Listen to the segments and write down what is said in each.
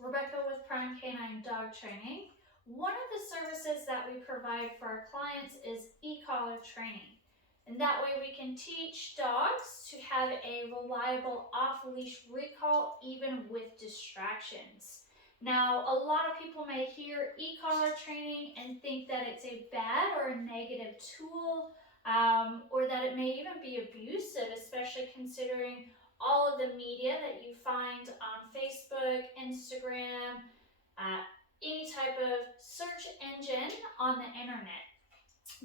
Rebecca with Prime Canine Dog Training. One of the services that we provide for our clients is e-collar training. And that way we can teach dogs to have a reliable off-leash recall even with distractions. Now, a lot of people may hear e-collar training and think that it's a bad or a negative tool, or that it may even be abusive, especially considering all of the media that you find on Facebook, Instagram, any type of search engine on the internet.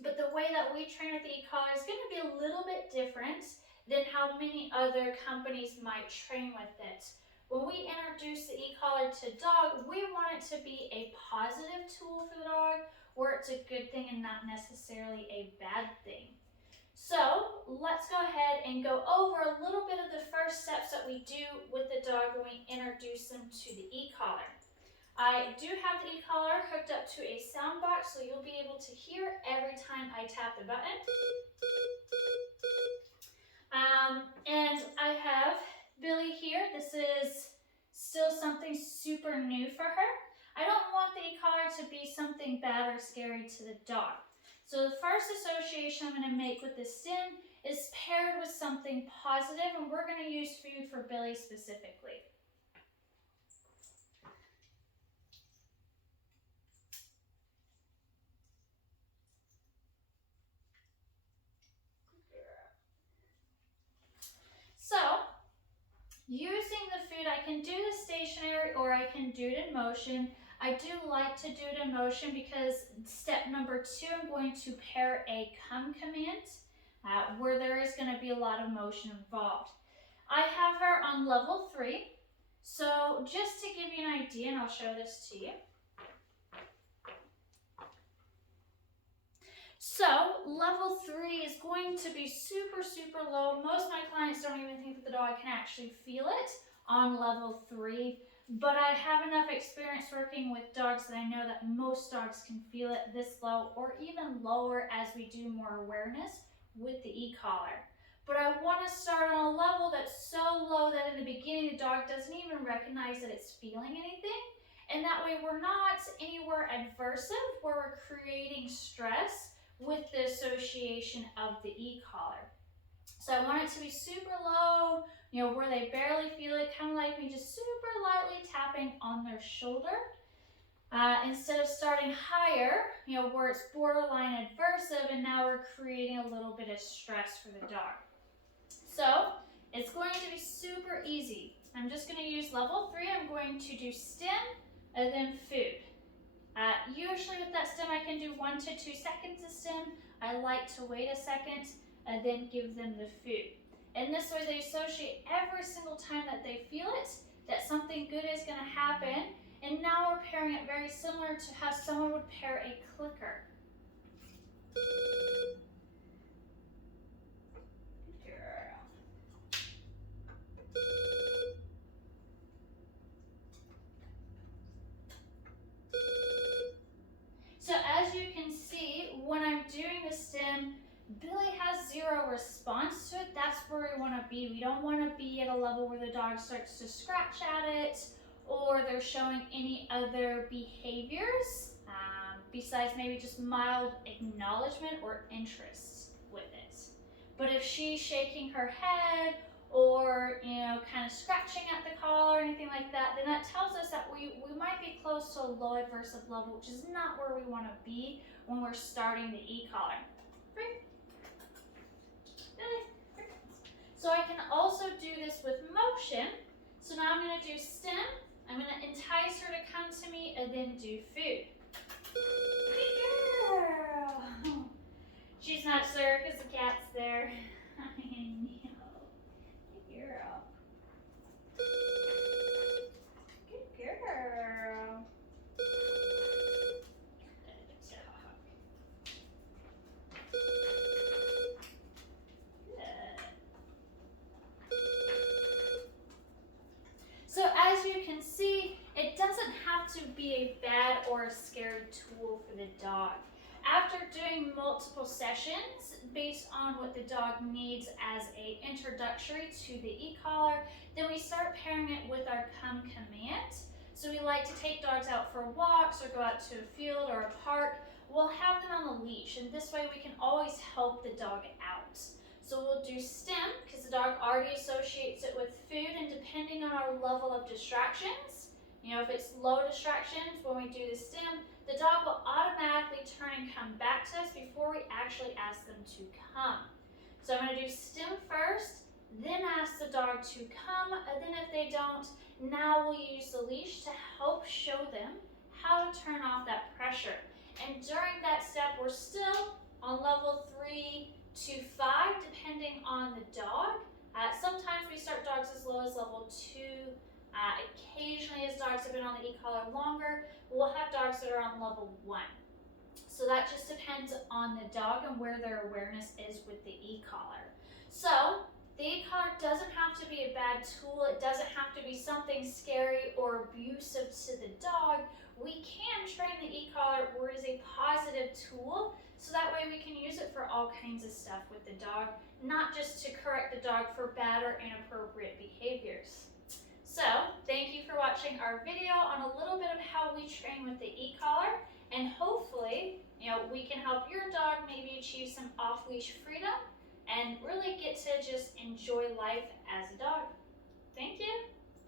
But the way that we train with the e-collar is going to be a little bit different than how many other companies might train with it. When we introduce the e-collar to dog, we want it to be a positive tool for the dog, where it's a good thing and not necessarily a bad thing. So let's go ahead and go over a little bit of the first steps that we do with the dog when we introduce them to the e-collar. I do have the e-collar hooked up to a sound box, so you'll be able to hear every time I tap the button. And I have Billy here. This is still something super new for her. I don't want the e-collar to be something bad or scary to the dog. So the first association I'm going to make with the stim is paired with something positive, and we're going to use food for Billy specifically. So, using the food, I can do the stationary or I can do it in motion. I do like to do it in motion because step number 2, I'm going to pair a come command where there is going to be a lot of motion involved. I have her on level 3. So just to give you an idea, and I'll show this to you. So level 3 is going to be super, super low. Most of my clients don't even think that the dog can actually feel it on level 3, but I have enough experience working with dogs that I know that most dogs can feel it this low or even lower as we do more awareness with the e-collar. But I want to start on a level that's so low that in the beginning the dog doesn't even recognize that it's feeling anything. And that way we're not anywhere adversive where we're creating stress with the association of the e-collar. So I want it to be super low, where they barely feel it, kind of like me just super lightly tapping on their shoulder. Instead of starting higher, where it's borderline adversive, and now we're creating a little bit of stress for the dog. So it's going to be super easy. I'm just going to use level 3. I'm going to do stim and then food. Usually with that stim, I can do 1 to 2 seconds of stim. I like to wait a second and then give them the food. And this way they associate every single time that they feel it, that something good is going to happen. And now we're pairing it very similar to how someone would pair a clicker. Good girl. So as you can see, when I'm doing the stim, Billy has 0 response to it. That's where we want to be. We don't want to be at a level where the dog starts to scratch at it or they're showing any other behaviors besides maybe just mild acknowledgement or interest with it. But if she's shaking her head or kind of scratching at the collar or anything like that, then that tells us that we might be close to a low adversive level, which is not where we want to be when we're starting the e-collar. So I can also do this with motion. So now I'm going to do stim, I'm going to entice her to come to me, and then do food. Good girl! She's not sure because the cat's there. I know. Good girl. Good girl. So as you can see, it doesn't have to be a bad or a scary tool for the dog. After doing multiple sessions based on what the dog needs as an introductory to the e-collar, then we start pairing it with our come command. So we like to take dogs out for walks or go out to a field or a park. We'll have them on the leash, and this way we can always help the dog out. So we'll do stim because the dog already associates it with food, and depending on our level of distractions, if it's low distractions, when we do the stim, the dog will automatically turn and come back to us before we actually ask them to come. So I'm going to do stim first, then ask the dog to come, and then if they don't, now we'll use the leash to help show them how to turn off that pressure. And during that step, we're still on level 3 to 5, depending on the dog. Sometimes we start dogs as low as level 2. Occasionally, as dogs have been on the e-collar longer, we'll have dogs that are on level 1. So that just depends on the dog and where their awareness is with the e-collar. So the e-collar doesn't have to be a bad tool. It doesn't have to be something scary or abusive to the dog. We can train the e-collar where it is a positive tool, so that way we can use it for all kinds of stuff with the dog, not just to correct the dog for bad or inappropriate behaviors. So thank you for watching our video on a little bit of how we train with the e-collar, and hopefully we can help your dog maybe achieve some off-leash freedom and really get to just enjoy life as a dog. Thank you.